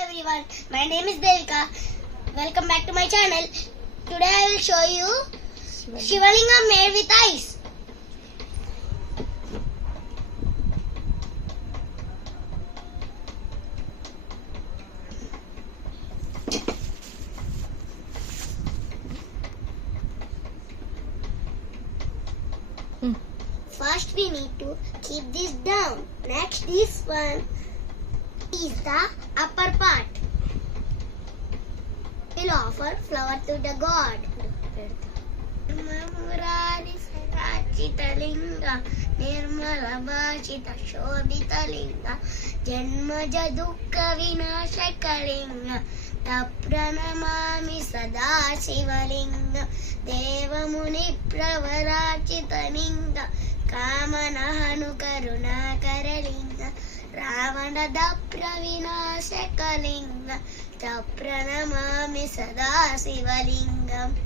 Everyone, my name is Devika. Welcome back to my channel. Today I will show you Shivalingam made with ice. First we need to keep this down. Next this one is the upper part. We'll offer flower to the god. Nirmamurari sarachita linga, nirmala bhashita shobhita linga, janmaja dukkha vinashaka linga, tapranamami sada shivalinga, devamuni pravarachita linga, कामनहनु करुणाकरलिंग रावणदप्रविनाशकलिंग तप्रणमामि सदा शिवलिंगम्